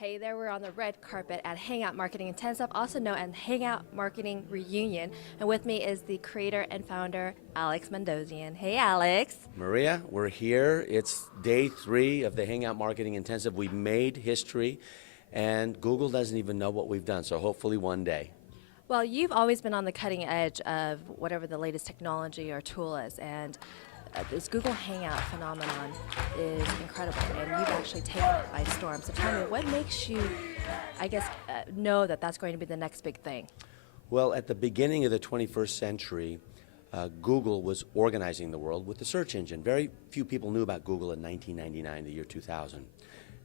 Hey there, we're on the red carpet at Hangout Marketing Intensive, also known as Hangout Marketing Reunion. And with me is the creator and founder, Alex Mendosian. Hey, Alex. Maria, we're here. It's day 3 of the Hangout Marketing Intensive. We've made history, and Google doesn't even know what we've done, so hopefully one day. Well, you've always been on the cutting edge of whatever the latest technology or tool is, and this Google Hangout phenomenon is incredible, and you've actually taken it by storm. So tell me, what makes you, know that that's going to be the next big thing? Well, at the beginning of the 21st century, Google was organizing the world with the search engine. Very few people knew about Google in 1999, the year 2000.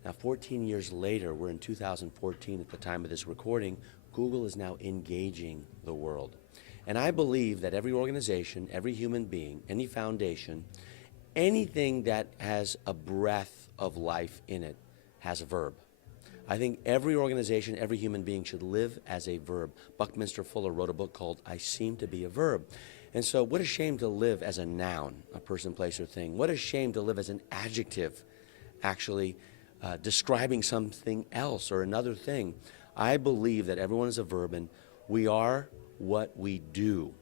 Now, 14 years later, we're in 2014 at the time of this recording, Google is now engaging the world. And I believe that every organization, every human being, any foundation, anything that has a breath of life in it has a verb. I think every organization, every human being should live as a verb. Buckminster Fuller wrote a book called I Seem to Be a Verb. And so what a shame to live as a noun, a person, place, or thing. What a shame to live as an adjective, actually describing something else or another thing. I believe that everyone is a verb, and we are what we do.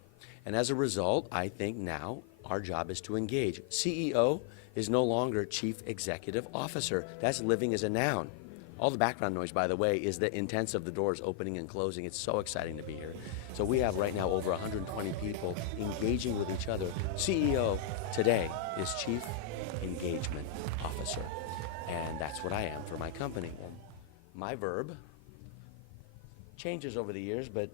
And as a result, I think now our job is to engage. CEO is no longer Chief Executive Officer. That's living as a noun. All the background noise, by the way, is the intense of the doors opening and closing. It's so exciting to be here. So we have right now over 120 people engaging with each other. CEO today is Chief Engagement Officer. And that's what I am for my company. And my verb changes over the years, but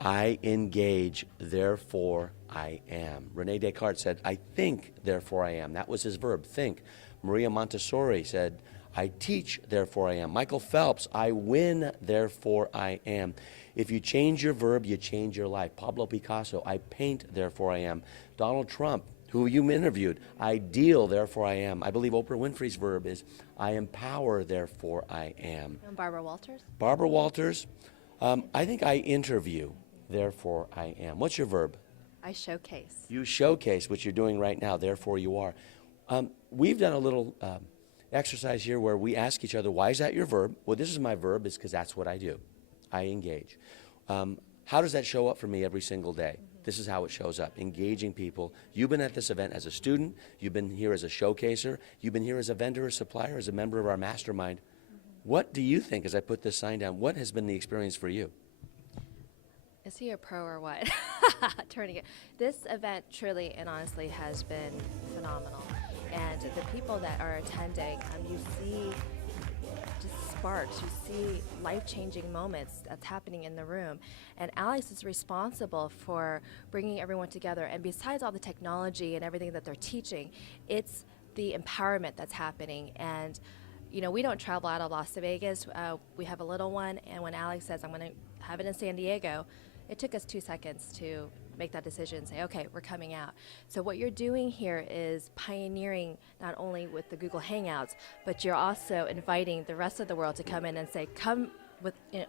I engage, therefore I am. Rene Descartes said, I think, therefore I am. That was his verb, think. Maria Montessori said, I teach, therefore I am. Michael Phelps, I win, therefore I am. If you change your verb, you change your life. Pablo Picasso, I paint, therefore I am. Donald Trump, who you interviewed, I deal, therefore I am. I believe Oprah Winfrey's verb is, I empower, therefore I am. And Barbara Walters? Barbara Walters, I think I interview, therefore I am. What's your verb? I showcase. You showcase, which you're doing right now, therefore you are. We've done a little exercise here where we ask each other, why is that your verb? Well, this is my verb, is because that's what I do. I engage. How does that show up for me every single day? This is how it shows up, engaging people. You've been at this event as a student. You've been here as a showcaser. You've been here as a vendor or supplier, as a member of our mastermind. What do you think, as I put this sign down, what has been the experience for you? Is he a pro or what? Turning it. This event truly and honestly has been phenomenal. And the people that are attending, you see just sparks, you see life-changing moments that's happening in the room. And Alex is responsible for bringing everyone together. And besides all the technology and everything that they're teaching, it's the empowerment that's happening. And you know, we don't travel out of Las Vegas. We have a little one, and when Alex says, I'm going to have it in San Diego, it took us 2 seconds to make that decision and say, okay, we're coming out. So what you're doing here is pioneering not only with the Google Hangouts, but you're also inviting the rest of the world to come in and say, come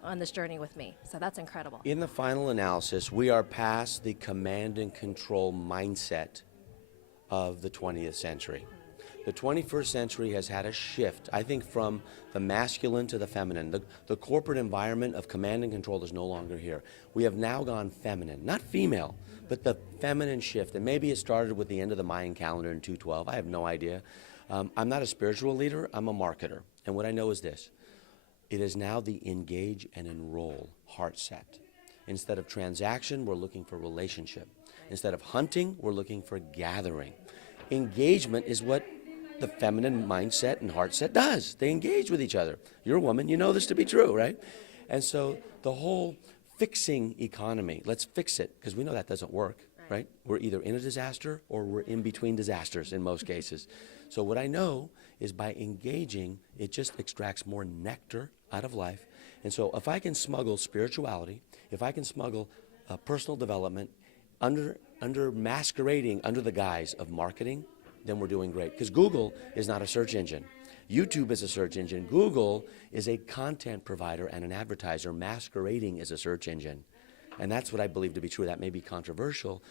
on this journey with me. So that's incredible. In the final analysis, we are past the command and control mindset of the 20th century. The 21st century has had a shift, I think, from the masculine to the feminine. The corporate environment of command and control is no longer here. We have now gone feminine, not female, but the feminine shift. And maybe it started with the end of the Mayan calendar in 212. I have no idea. I'm not a spiritual leader. I'm a marketer. And what I know is this. It is now the engage and enroll heart set. Instead of transaction, we're looking for relationship. Instead of hunting, we're looking for gathering. Engagement is what the feminine mindset and heart set does. They engage with each other. You're a woman, you know this to be true, right? And so the whole fixing economy, let's fix it, because we know that doesn't work, right? We're either in a disaster or we're in between disasters in most cases. So what I know is by engaging, it just extracts more nectar out of life. And so if I can smuggle spirituality, if I can smuggle personal development under masquerading under the guise of marketing, then we're doing great. Because Google is not a search engine. YouTube is a search engine. Google is a content provider and an advertiser masquerading as a search engine. And that's what I believe to be true. That may be controversial.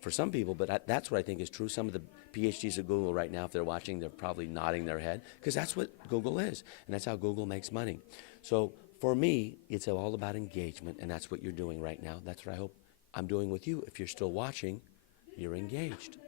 for some people, but that's what I think is true. Some of the PhDs at Google right now, if they're watching, they're probably nodding their head, because that's what Google is, and that's how Google makes money. So for me, it's all about engagement, and that's what you're doing right now. That's what I hope I'm doing with you. If you're still watching, you're engaged.